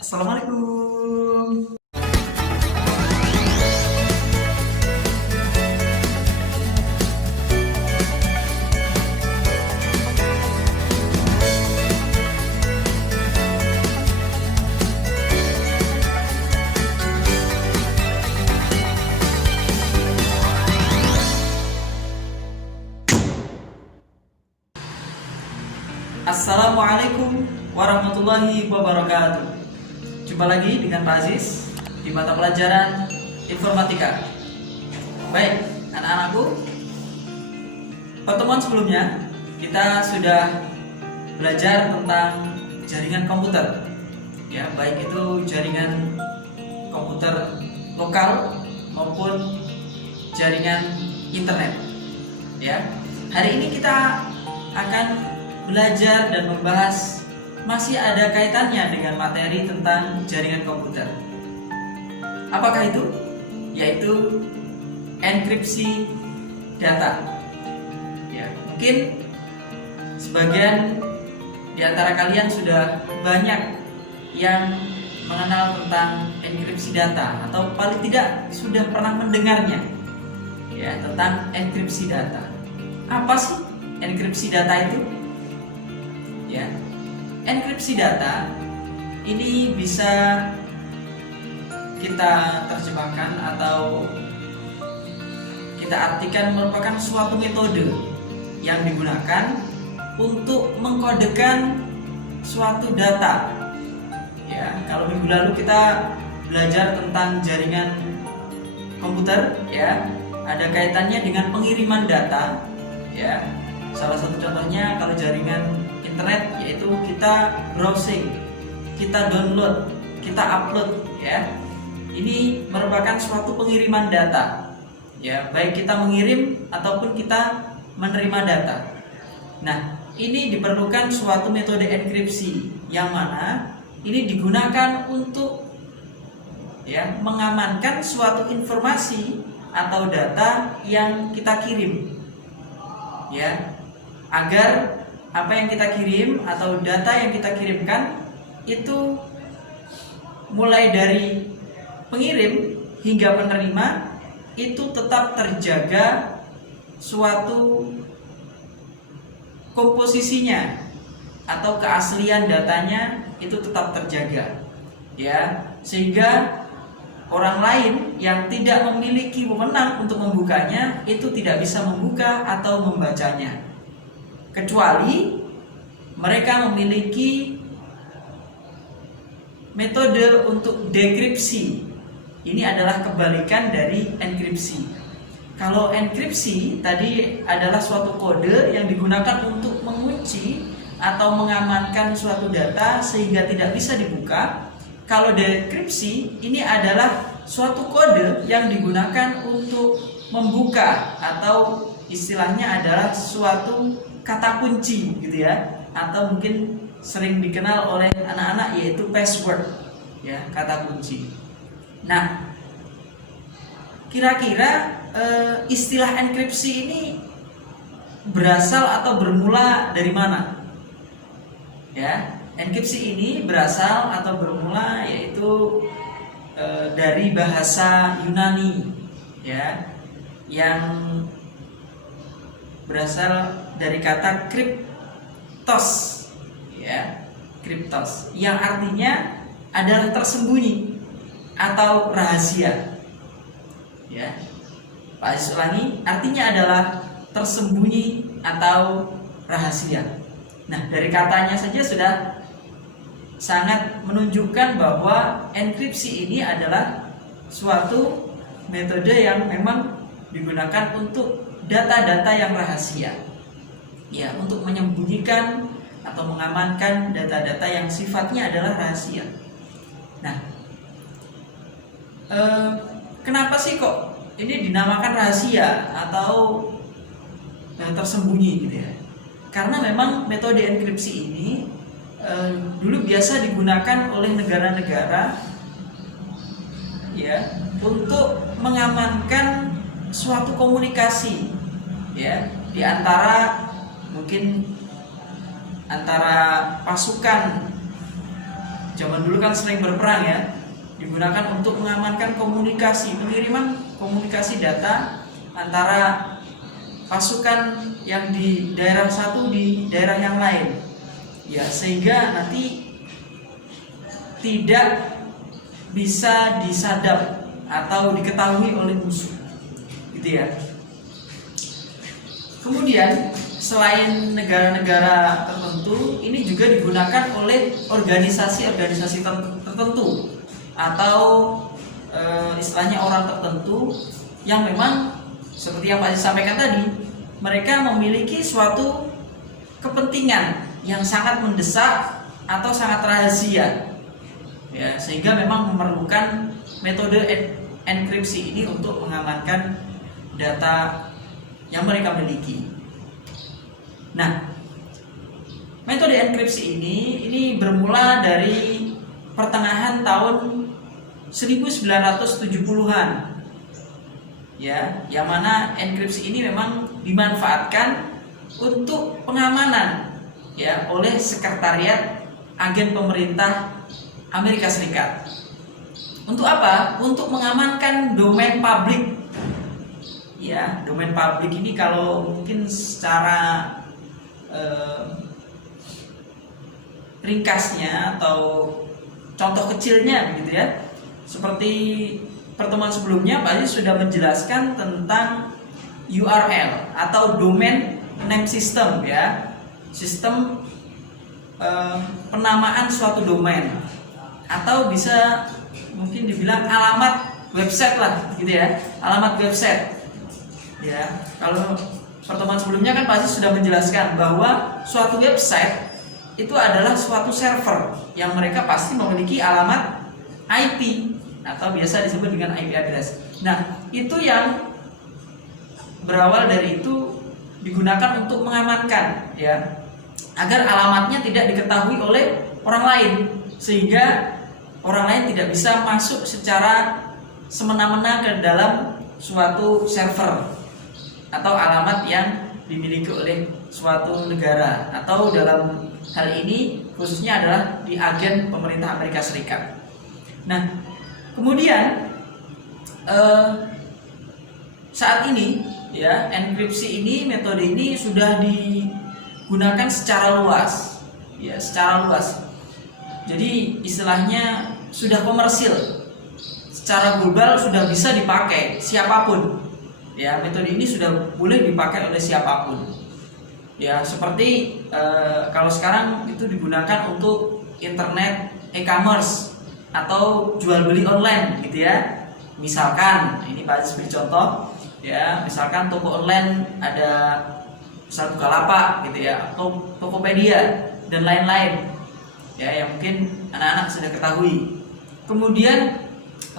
Assalamualaikum. Assalamualaikum warahmatullahi wabarakatuh. Jumpa lagi dengan Pak Aziz di mata pelajaran informatika. Baik, anak-anakku, pertemuan sebelumnya kita sudah belajar tentang jaringan komputer. Ya, baik itu jaringan komputer lokal maupun jaringan internet. Ya, hari ini kita akan belajar dan membahas masih ada kaitannya dengan materi tentang jaringan komputer. Apakah itu? Yaitu enkripsi data. Ya, mungkin sebagian di antara kalian sudah banyak yang mengenal tentang enkripsi data atau paling tidak sudah pernah mendengarnya. Ya, tentang enkripsi data. Apa sih enkripsi data itu? Ya, enkripsi data ini bisa kita terjemahkan atau kita artikan merupakan suatu metode yang digunakan untuk mengkodekan suatu data. Ya, kalau minggu lalu kita belajar tentang jaringan komputer, ya, ada kaitannya dengan pengiriman data. Ya, salah satu contohnya kalau jaringan internet yaitu kita browsing, kita download, kita upload, ya. Ini merupakan suatu pengiriman data. Ya, baik kita mengirim ataupun kita menerima data. Nah, ini diperlukan suatu metode enkripsi yang mana ini digunakan untuk ya mengamankan suatu informasi atau data yang kita kirim. Ya, agar apa yang kita kirim atau data yang kita kirimkan itu mulai dari pengirim hingga penerima itu tetap terjaga suatu komposisinya atau keaslian datanya itu tetap terjaga, ya, sehingga orang lain yang tidak memiliki wewenang untuk membukanya itu tidak bisa membuka atau membacanya, kecuali mereka memiliki metode untuk dekripsi. Ini adalah kebalikan dari enkripsi. Kalau enkripsi tadi adalah suatu kode yang digunakan untuk mengunci atau mengamankan suatu data sehingga tidak bisa dibuka. Kalau dekripsi ini adalah suatu kode yang digunakan untuk membuka atau istilahnya adalah suatu kata kunci gitu ya, atau mungkin sering dikenal oleh anak-anak yaitu password, ya, kata kunci. Nah, kira-kira istilah enkripsi ini berasal atau bermula dari mana? Ya, enkripsi ini berasal atau bermula yaitu dari bahasa Yunani, ya, yang berasal dari kata kriptos, ya, kriptos, yang artinya adalah tersembunyi atau rahasia. Ya, Pak Aziz ulangi, artinya adalah tersembunyi atau rahasia. Nah, dari katanya saja sudah sangat menunjukkan bahwa enkripsi ini adalah suatu metode yang memang digunakan untuk data-data yang rahasia, ya, untuk menyembunyikan atau mengamankan data-data yang sifatnya adalah rahasia. Nah, kenapa sih kok ini dinamakan rahasia atau tersembunyi gitu ya? Karena memang metode enkripsi ini dulu biasa digunakan oleh negara-negara, ya, untuk mengamankan suatu komunikasi, ya, di antara mungkin antara pasukan zaman dulu kan sering berperang ya, digunakan untuk mengamankan komunikasi, pengiriman komunikasi data antara pasukan yang di daerah satu di daerah yang lain, ya, sehingga nanti tidak bisa disadap atau diketahui oleh musuh, gitu ya. Kemudian selain negara-negara tertentu, ini juga digunakan oleh organisasi-organisasi tertentu atau istilahnya orang tertentu yang memang seperti yang Pak Aziz sampaikan tadi, mereka memiliki suatu kepentingan yang sangat mendesak atau sangat rahasia, ya, sehingga memang memerlukan metode enkripsi ini untuk mengamankan data yang mereka miliki. Nah, metode enkripsi ini bermula dari pertengahan tahun 1970-an, ya, yang mana enkripsi ini memang dimanfaatkan untuk pengamanan, ya, oleh sekretariat agen pemerintah Amerika Serikat. Untuk apa? Untuk mengamankan domain publik. Ya, domain publik ini kalau mungkin secara ringkasnya atau contoh kecilnya begitu ya, seperti pertemuan sebelumnya Pak Aziz sudah menjelaskan tentang URL atau domain name system, ya, sistem penamaan suatu domain, atau bisa mungkin dibilang alamat website lah gitu ya, alamat website. Ya, kalau pertemuan sebelumnya kan Pak Aziz sudah menjelaskan bahwa suatu website itu adalah suatu server yang mereka pasti memiliki alamat IP atau biasa disebut dengan IP address. Nah, itu yang berawal dari itu digunakan untuk mengamankan, ya, agar alamatnya tidak diketahui oleh orang lain, sehingga orang lain tidak bisa masuk secara semena-mena ke dalam suatu server atau alamat yang dimiliki oleh suatu negara, atau dalam hal ini khususnya adalah di agen pemerintah Amerika Serikat. Nah, kemudian saat ini, ya, enkripsi ini, metode ini sudah digunakan secara luas, ya, secara luas. Jadi istilahnya sudah komersil, secara global sudah bisa dipakai siapapun. Ya, metode ini sudah boleh dipakai oleh siapapun. Ya, seperti kalau sekarang itu digunakan untuk internet e-commerce atau jual beli online gitu ya. Misalkan ini Pak Aziz beri contoh, ya, misalkan toko online ada misal Bukalapak gitu ya, atau Tokopedia dan lain-lain. Ya, yang mungkin anak-anak sudah ketahui. Kemudian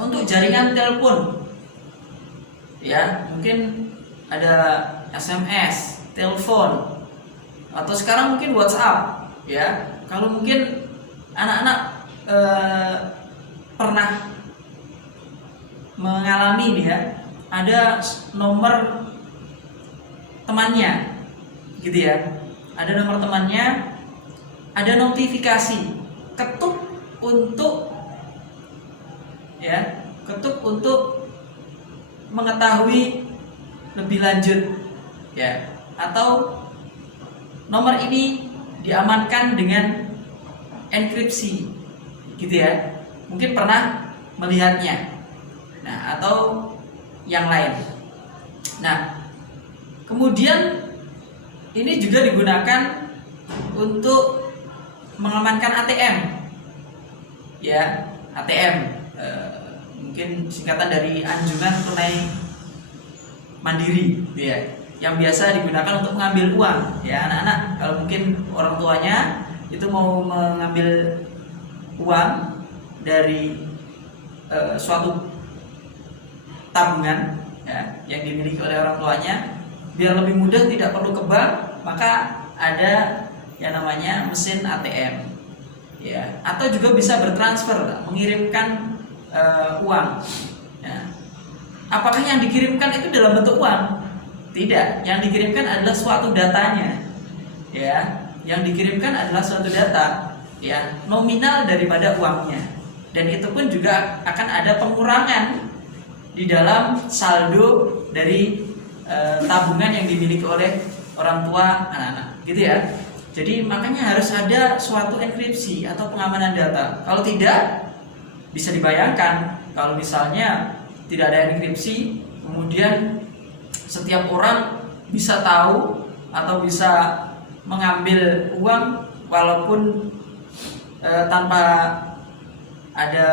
untuk jaringan telepon, ya, mungkin ada SMS, telepon, atau sekarang mungkin WhatsApp, ya. Kalau mungkin anak-anak pernah mengalami nih ya, ada nomor temannya, gitu ya. Ada nomor temannya, ada notifikasi, ketuk untuk, ya, ketuk untuk mengetahui lebih lanjut, ya, atau nomor ini diamankan dengan enkripsi, gitu ya. Mungkin pernah melihatnya. Nah, atau yang lain. Nah, kemudian ini juga digunakan untuk mengamankan ATM, ya, ATM. Mungkin singkatan dari anjungan tunai mandiri, ya, yang biasa digunakan untuk mengambil uang, ya, anak-anak. Kalau mungkin orang tuanya itu mau mengambil uang dari suatu tabungan, ya, yang dimiliki oleh orang tuanya, biar lebih mudah tidak perlu ke bank, maka ada yang namanya mesin ATM, ya, atau juga bisa bertransfer, mengirimkan uang. Ya. Apakah yang dikirimkan itu dalam bentuk uang? Tidak, yang dikirimkan adalah suatu datanya, ya, yang dikirimkan adalah suatu data. ya nominal daripada uangnya, dan itu pun juga akan ada pengurangan di dalam saldo dari tabungan yang dimiliki oleh orang tua anak-anak, gitu ya. Jadi makanya harus ada suatu enkripsi atau pengamanan data. Kalau tidak, bisa dibayangkan kalau misalnya tidak ada enkripsi, kemudian setiap orang bisa tahu atau bisa mengambil uang walaupun tanpa ada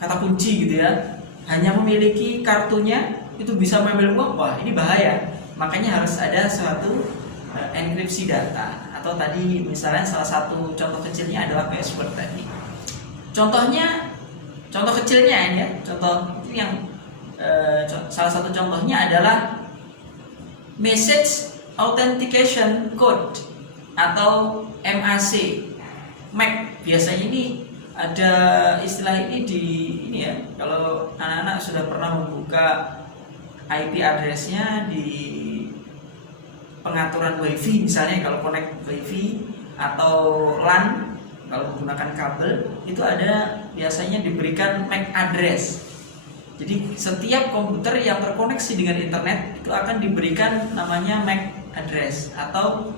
kata kunci gitu ya, hanya memiliki kartunya itu bisa mengambil uang. Wah, ini bahaya. Makanya harus ada suatu enkripsi data, atau tadi misalnya salah satu contoh kecilnya adalah password tadi. Contoh kecilnya ini ya, contoh yang salah satu contohnya adalah message authentication code atau MAC. MAC biasanya ini ada istilah ini di ini ya, kalau anak-anak sudah pernah membuka IP addressnya di pengaturan WiFi misalnya, kalau connect WiFi atau LAN kalau menggunakan kabel, itu ada biasanya diberikan MAC address. Jadi setiap komputer yang terkoneksi dengan internet itu akan diberikan namanya MAC address atau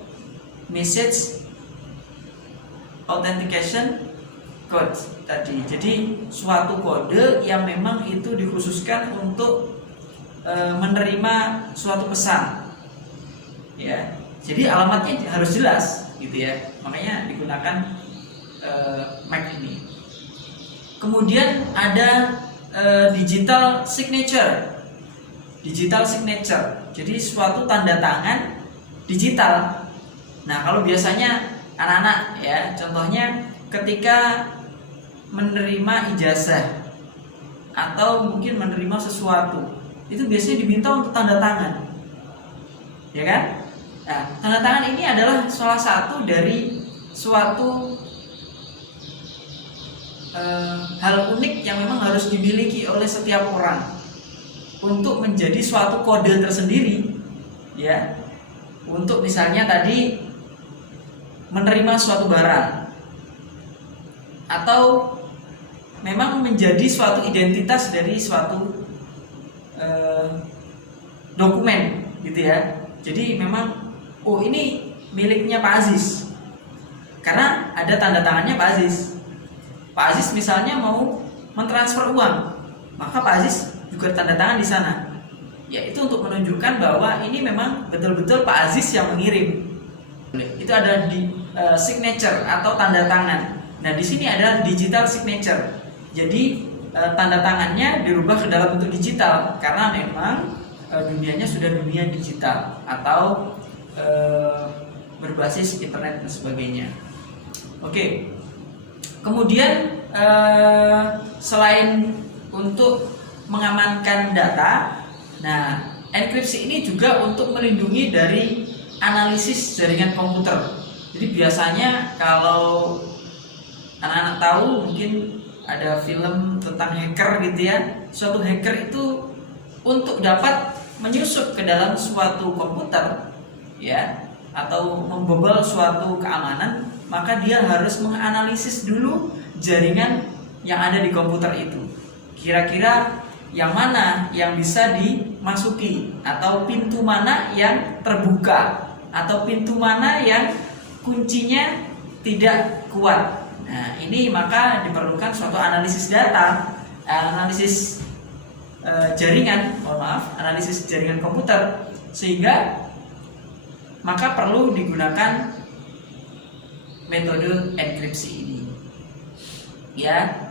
message authentication code tadi. Jadi suatu kode yang memang itu dikhususkan untuk menerima suatu pesan, ya. Jadi alamatnya harus jelas, gitu ya. Makanya digunakan MAC ini. Kemudian ada digital signature. Digital signature. Jadi suatu tanda tangan digital. Nah, kalau biasanya anak-anak ya, contohnya ketika menerima ijazah atau mungkin menerima sesuatu, itu biasanya diminta untuk tanda tangan, ya kan? Nah, tanda tangan ini adalah salah satu dari suatu hal unik yang memang harus dimiliki oleh setiap orang untuk menjadi suatu kode tersendiri, ya. Untuk misalnya tadi menerima suatu barang atau memang menjadi suatu identitas dari suatu dokumen, gitu ya. Jadi memang ini miliknya Pak Aziz karena ada tanda tangannya Pak Aziz. Pak Aziz misalnya mau mentransfer uang, maka Pak Aziz juga tanda tangan di sana. Ya, itu untuk menunjukkan bahwa ini memang betul-betul Pak Aziz yang mengirim. Itu ada di signature atau tanda tangan. Nah, di sini ada digital signature. Jadi tanda tangannya dirubah ke dalam bentuk digital karena memang dunianya sudah dunia digital atau berbasis internet dan sebagainya. Oke. Kemudian selain untuk mengamankan data, nah enkripsi ini juga untuk melindungi dari analisis jaringan komputer. Jadi biasanya kalau anak-anak tahu mungkin ada film tentang hacker gitu ya. Suatu hacker itu untuk dapat menyusup ke dalam suatu komputer ya, atau membobol suatu keamanan, maka dia harus menganalisis dulu jaringan yang ada di komputer itu. Kira-kira yang mana yang bisa dimasuki, atau pintu mana yang terbuka, atau pintu mana yang kuncinya tidak kuat. Nah, ini maka diperlukan suatu analisis data, analisis analisis jaringan komputer, sehingga maka perlu digunakan metode enkripsi ini. Ya,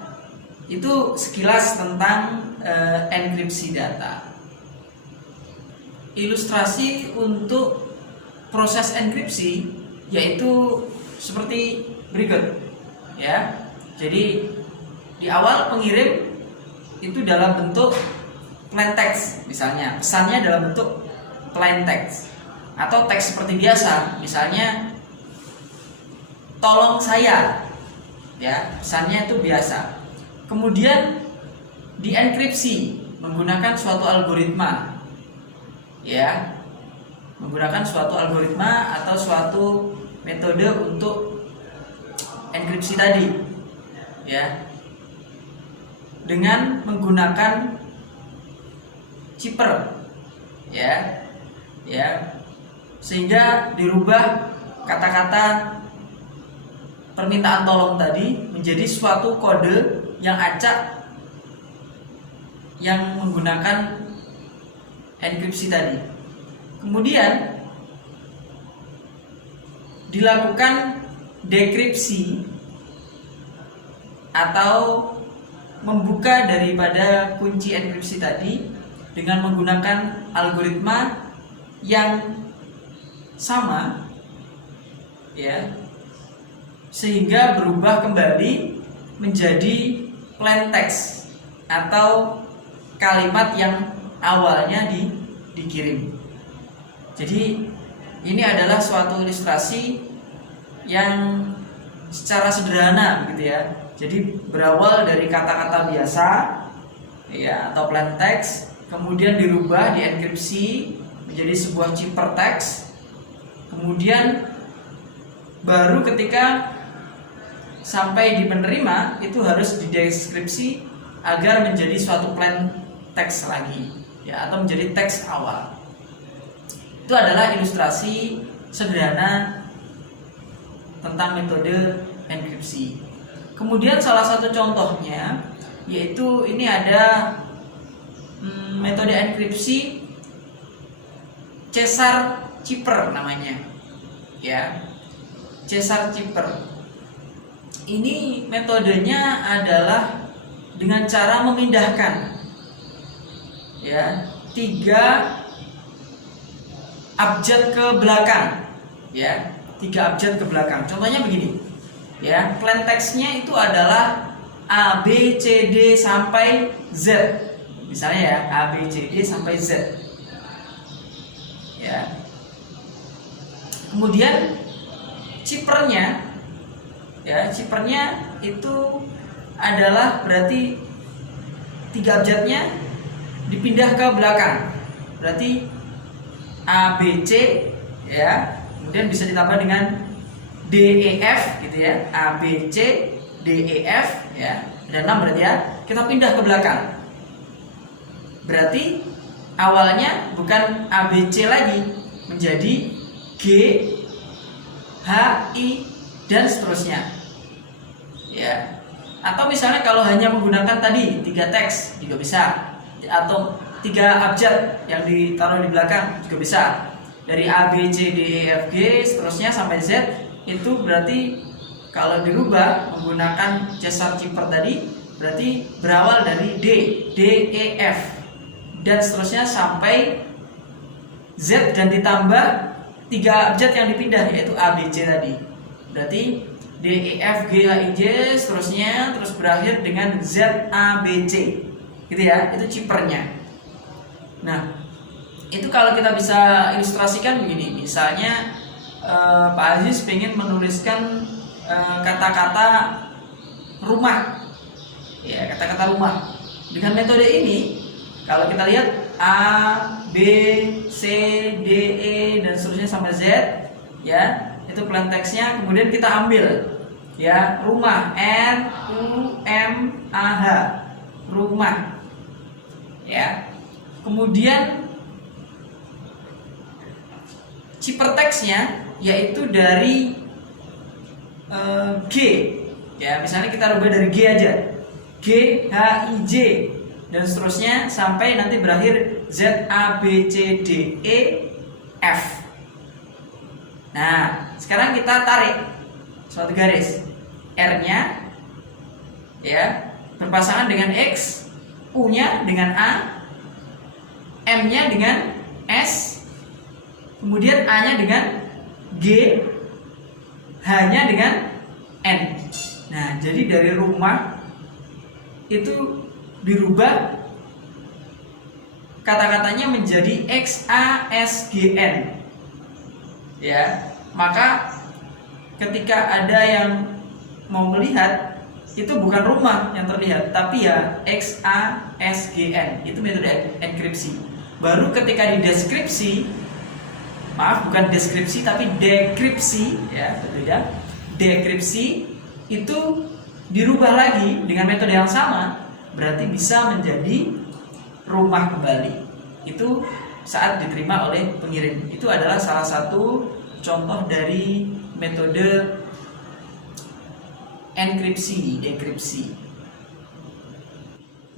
itu sekilas tentang enkripsi data. Ilustrasi untuk proses enkripsi yaitu seperti berikut. Ya, jadi di awal pengirim itu dalam bentuk plain text, misalnya pesannya dalam bentuk plain text atau teks seperti biasa, misalnya tolong saya, ya pesannya itu biasa. Kemudian dienkripsi menggunakan suatu algoritma, ya menggunakan suatu algoritma atau suatu metode untuk enkripsi tadi, ya, dengan menggunakan cipher, ya, sehingga dirubah kata-kata permintaan tolong tadi menjadi suatu kode yang acak yang menggunakan enkripsi tadi. Kemudian dilakukan dekripsi atau membuka daripada kunci enkripsi tadi dengan menggunakan algoritma yang sama, ya, sehingga berubah kembali menjadi plain text atau kalimat yang awalnya dikirim. Jadi ini adalah suatu ilustrasi yang secara sederhana gitu ya. Jadi berawal dari kata-kata biasa, ya, atau plain text, kemudian dirubah dienkripsi menjadi sebuah cipher text, kemudian baru ketika sampai di penerima itu harus dideskripsi agar menjadi suatu plain text lagi, ya, atau menjadi teks awal. Itu adalah ilustrasi sederhana tentang metode enkripsi. Kemudian salah satu contohnya yaitu ini ada metode enkripsi Caesar cipher namanya, ya, Caesar cipher. Ini metodenya adalah dengan cara memindahkan, ya, 3 abjad ke belakang, ya, 3 abjad ke belakang. Contohnya begini, ya, plain text-nya itu adalah A, B, C, D sampai Z. Misalnya ya, A, B, C, D sampai Z. Ya. Kemudian ciphernya, ya, ciphernya itu adalah berarti 3 abjadnya dipindah ke belakang. Berarti A, B, C, ya, kemudian bisa ditambah dengan D, E, F gitu ya, A, B, C, D, E, F, ya, ada 6 berarti ya. Kita pindah ke belakang. Berarti awalnya bukan A, B, C lagi, menjadi G, H, I, dan seterusnya, ya. Atau misalnya kalau hanya menggunakan tadi 3 teks juga bisa, atau 3 abjad yang ditaruh di belakang juga bisa. Dari A, B, C, D, E, F, G seterusnya sampai Z, itu berarti kalau dirubah menggunakan Caesar cipher tadi berarti berawal dari D, E, F, dan seterusnya sampai Z dan ditambah 3 abjad yang dipindah yaitu A, B, C tadi. Berarti D, E, F, G, H, I, J seterusnya, terus berakhir dengan Z, A, B, C, gitu ya. Itu ciphernya. Nah, itu kalau kita bisa ilustrasikan begini, misalnya Pak Aziz pengen menuliskan kata-kata rumah, ya, kata-kata rumah. Dengan metode ini, kalau kita lihat A, B, C, D, E dan seterusnya sampai Z, ya, itu plain text-nya. Kemudian kita ambil, ya, rumah, R, U, M, A, H, rumah, ya. Kemudian cipher text-nya yaitu dari G, ya, misalnya kita rubah dari G aja, G, H, I, J dan seterusnya sampai nanti berakhir Z, A, B, C, D, E, F. Nah, sekarang kita tarik suatu garis, R-nya, ya, berpasangan dengan X, U-nya dengan A, M-nya dengan S, kemudian A-nya dengan G, H-nya dengan N. Nah, jadi dari rumah itu dirubah kata-katanya menjadi X, A, S, G, N. Ya, maka ketika ada yang mau melihat, itu bukan rumah yang terlihat, tapi ya X, A, S, G, N. Itu metode enkripsi. Baru ketika di deskripsi, maaf bukan deskripsi tapi dekripsi, ya, berbeda. Dekripsi itu dirubah lagi dengan metode yang sama, berarti bisa menjadi rumah kembali. Itu saat diterima oleh pengirim. Itu adalah salah satu contoh dari metode enkripsi, dekripsi.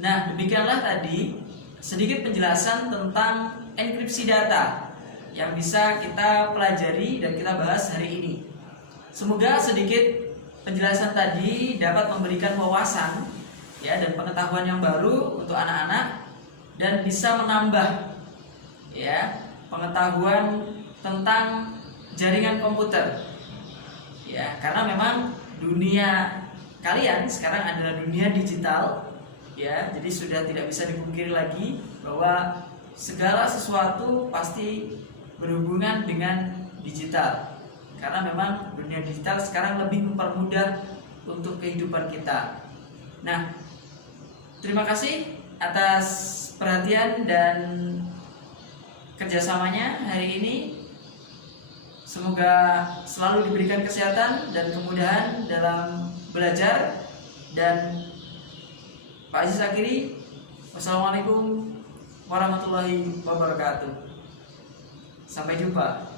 Nah, demikianlah tadi sedikit penjelasan tentang enkripsi data yang bisa kita pelajari dan kita bahas hari ini. Semoga sedikit penjelasan tadi dapat memberikan wawasan ya dan pengetahuan yang baru untuk anak-anak dan bisa menambah ya pengetahuan tentang jaringan komputer. Ya, karena memang dunia kalian sekarang adalah dunia digital ya, jadi sudah tidak bisa dipungkiri lagi bahwa segala sesuatu pasti berhubungan dengan digital. Karena memang dunia digital sekarang lebih mempermudah untuk kehidupan kita. Nah, terima kasih atas perhatian dan kerjasamanya hari ini. Semoga selalu diberikan kesehatan dan kemudahan dalam belajar. Dan Pak Aziz akhiri, wassalamualaikum warahmatullahi wabarakatuh. Sampai jumpa.